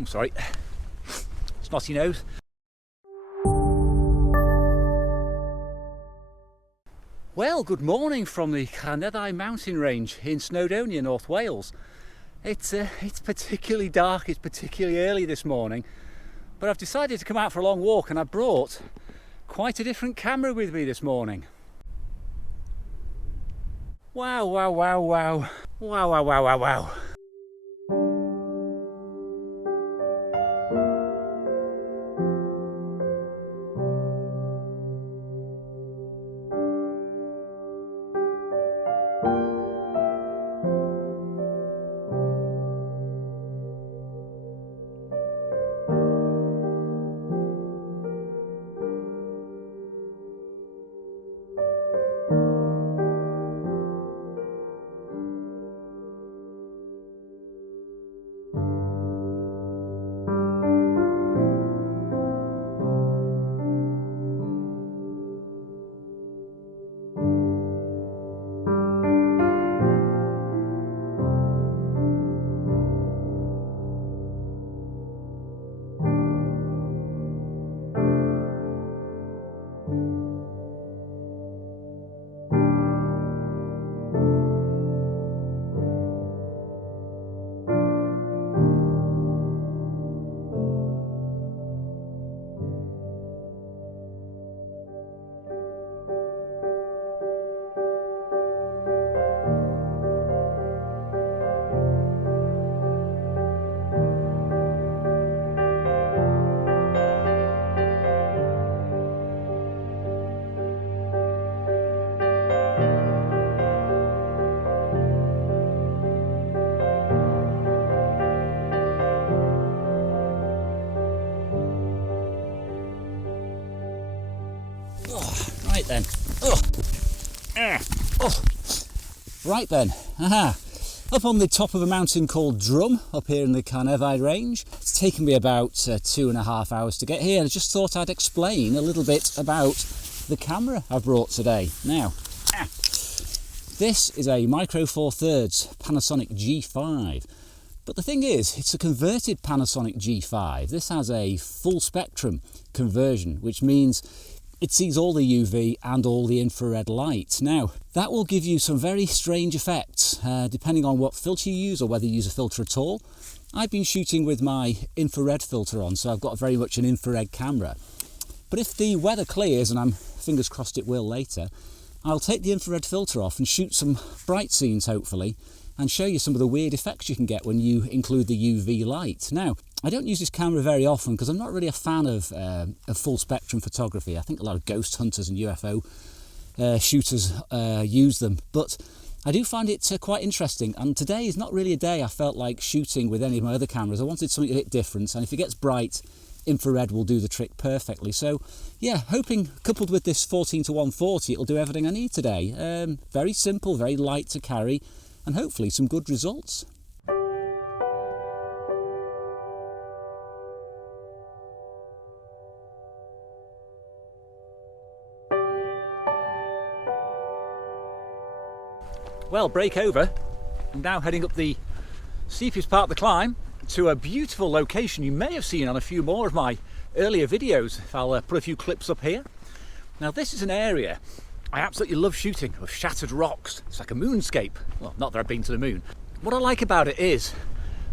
I'm sorry, snotty nose. Well, good morning from the Carneddau mountain range in Snowdonia, North Wales. It's particularly dark, it's particularly early this morning, but I've decided to come out for a long walk and I brought quite a different camera with me this morning. Wow, wow, wow, wow. Wow, wow, wow, wow, wow. Right then. Right then. Aha. Up on the top of a mountain called Drum, up here in the Carneddau range. It's taken me about 2.5 hours to get here, and I just thought I'd explain a little bit about the camera I've brought today. Now, this is a Micro Four Thirds Panasonic G5. But the thing is, it's a converted Panasonic G5. This has a full spectrum conversion, which means it sees all the UV and all the infrared light. Now, that will give you some very strange effects, depending on what filter you use or whether you use a filter at all. I've been shooting with my infrared filter on, so I've got very much an infrared camera. But if the weather clears, and I'm fingers crossed it will later, I'll take the infrared filter off and shoot some bright scenes, hopefully, and show you some of the weird effects you can get when you include the UV light. Now, I don't use this camera very often because I'm not really a fan of full spectrum photography. I think a lot of ghost hunters and UFO shooters use them, but I do find it quite interesting. And today is not really a day I felt like shooting with any of my other cameras. I wanted something a bit different, and if it gets bright, infrared will do the trick perfectly. So yeah, hoping coupled with this 14-140 it'll do everything I need today. Very simple, very light to carry, and hopefully some good results. Well, break over. I'm now heading up the steepest part of the climb to a beautiful location you may have seen on a few more of my earlier videos. I'll put a few clips up here. Now, this is an area I absolutely love shooting with shattered rocks. It's like a moonscape. Well, not that I've been to the moon. What I like about it is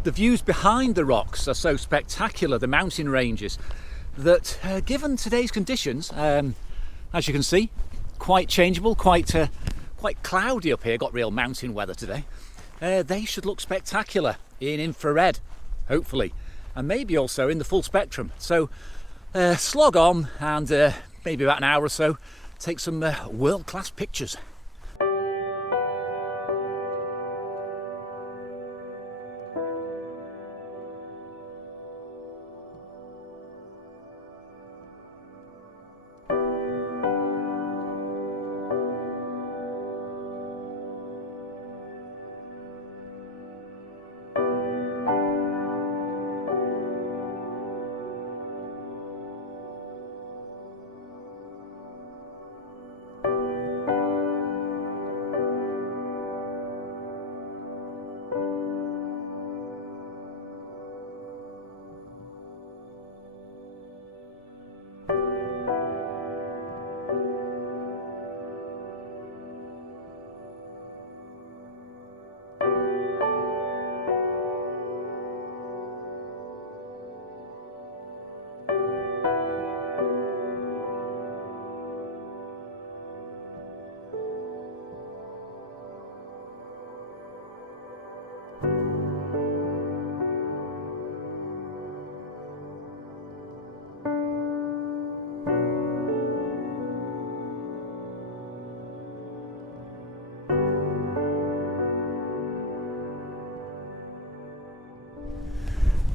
the views behind the rocks are so spectacular, the mountain ranges, that given today's conditions, as you can see, quite changeable, quite cloudy up here, got real mountain weather today. They should look spectacular in infrared, hopefully, and maybe also in the full spectrum. So slog on, and maybe about an hour or so, take some world-class pictures.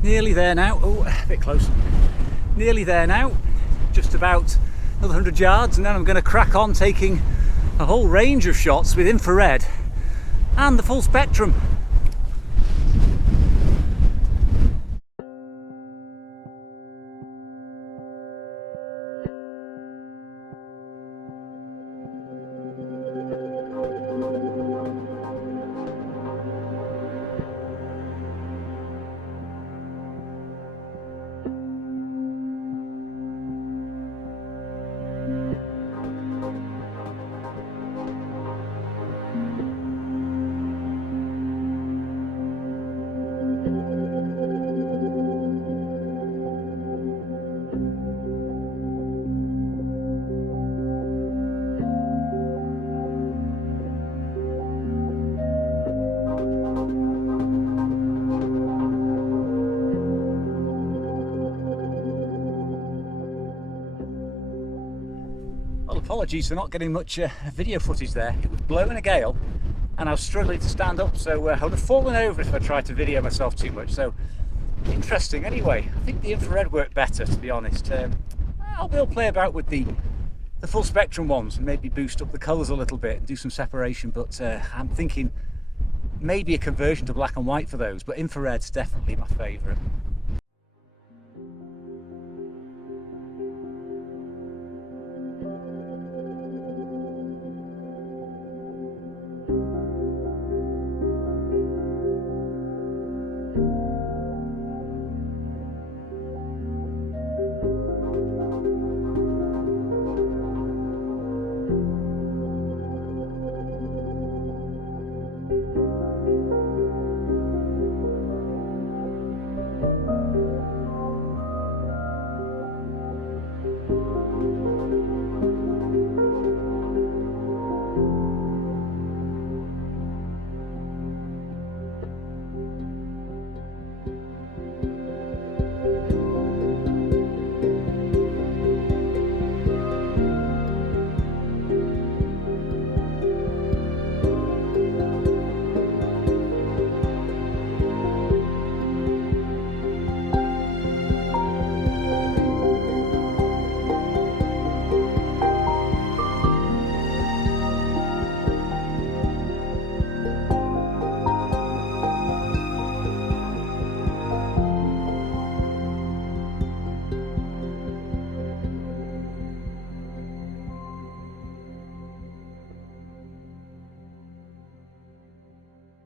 Nearly there now. Oh, a bit close. Nearly there now. Just about another 100 yards, and then I'm going to crack on taking a whole range of shots with infrared and the full spectrum. Well, apologies for not getting much video footage there. It was blowing a gale and I was struggling to stand up, so I would have fallen over if I tried to video myself too much. So interesting. Anyway, I think the infrared worked better, to be honest. I'll be able to play about with the full spectrum ones and maybe boost up the colours a little bit and do some separation, but I'm thinking maybe a conversion to black and white for those, but infrared's definitely my favourite.